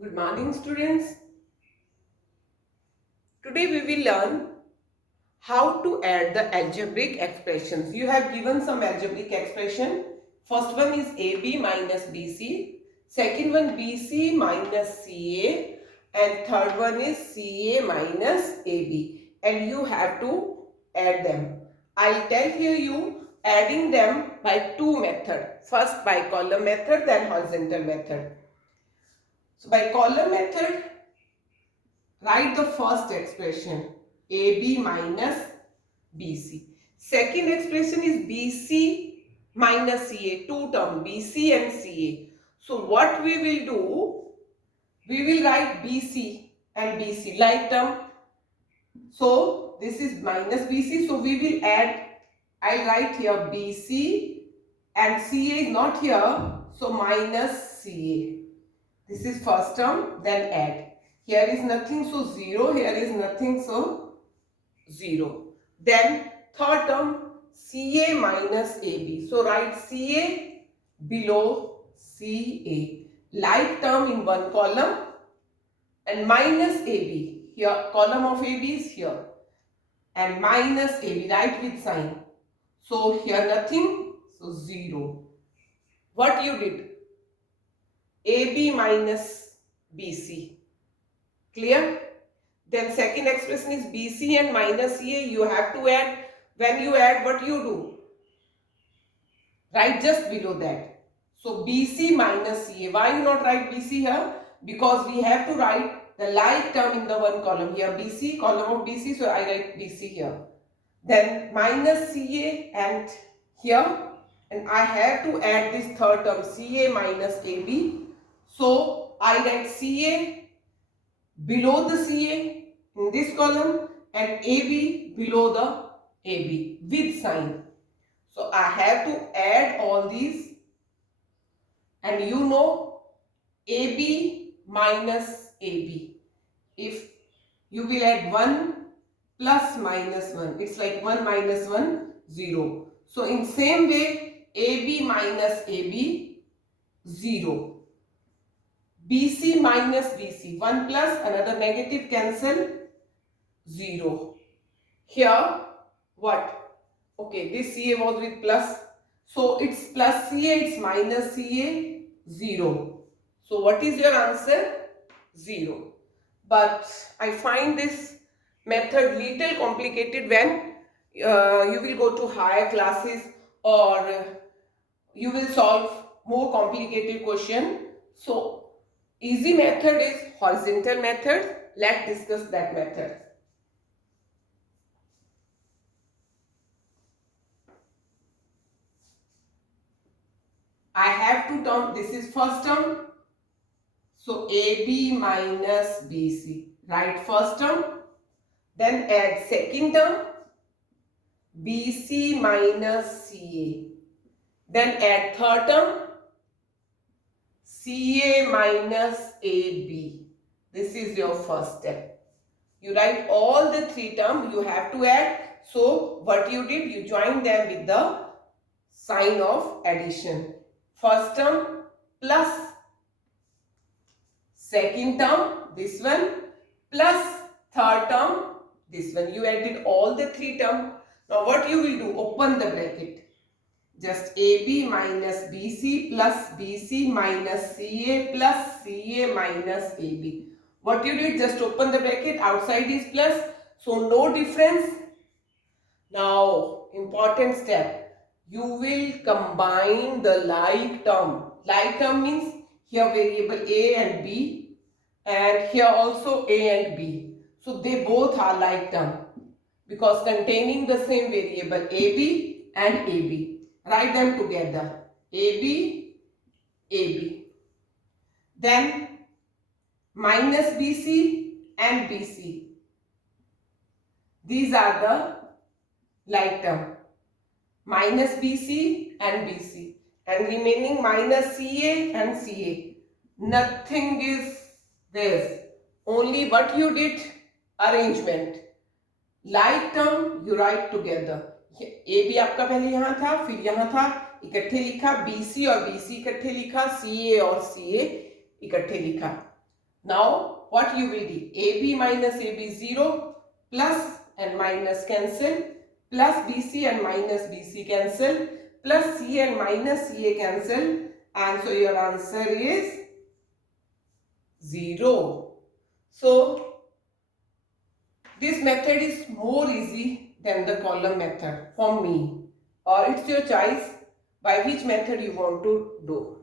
Good morning, students. Today we will learn how to add the algebraic expressions. You have given some algebraic expression. First one is AB minus BC. Second one BC minus CA. And third one is CA minus AB. And you have to add them. I'll tell here you adding them by two methods. First by column method, then horizontal method. So by column method, write the first expression AB minus BC. Second expression is BC minus CA, two term BC and CA. So what we will do, we will write BC and BC like term. So this is minus BC, so we will add, I'll write here BC and CA is not here, so minus CA. This is first term, then add. Here is nothing, so 0. Here is nothing, so 0. Then third term, CA minus AB. So write CA below CA. Like term in one column and minus AB. Here column of AB is here. And minus AB, write with sign. So here nothing, so 0. What you did? AB minus BC. Clear? Then second expression is BC and minus CA. You have to add. When you add, what you do? Write just below that. So BC minus CA. Why you not write BC here? Because we have to write the like term in the one column. Here BC, column of BC. So I write BC here. Then minus CA and here. And I have to add this third term CA minus AB. So I write CA below the CA in this column and AB below the AB with sign. So I have to add all these, and you know AB minus AB. If you will add 1 plus minus 1, it's like 1 minus 1, 0. So in same way, AB minus AB, 0. BC minus BC, 1 plus another negative cancel, 0. Here what? Okay, this CA was with plus. So it's plus CA, it's minus CA, 0. So what is your answer? 0. But I find this method little complicated when you will go to higher classes or you will solve more complicated question. So easy method is horizontal method. Let's discuss that method. I have two terms. This is first term. So AB minus BC. Write first term. Then add second term. BC minus CA. Then add third term. CA minus AB. This is your first step. You write all the three terms you have to add. So what you did, you join them with the sign of addition. First term plus second term, this one, plus third term, this one. You added all the three terms. Now what you will do, open the bracket. Just AB minus BC plus BC minus CA plus CA minus AB. What you did, just open the bracket, outside is plus, so no difference. Now, important step, you will combine the like term. Like term means here variable A and B and here also A and B. So they both are like term because containing the same variable AB and AB. Write them together. AB, AB. Then minus BC and BC. These are the like term. Minus BC and BC. And remaining minus CA and CA. Nothing is this. Only what you did, arrangement. Like term you write together. A B आपका पहले यहाँ था, फिर यहाँ था, इकट्ठे लिखा, BC और BC इकट्ठे लिखा, CA और CA इकट्ठे लिखा. Now what you will do? AB minus AB 0, plus and minus cancel, plus BC and minus BC cancel, plus CA and minus CA cancel, and so your answer is 0. So this method is more easy than the column method for me, or it's your choice by which method you want to do.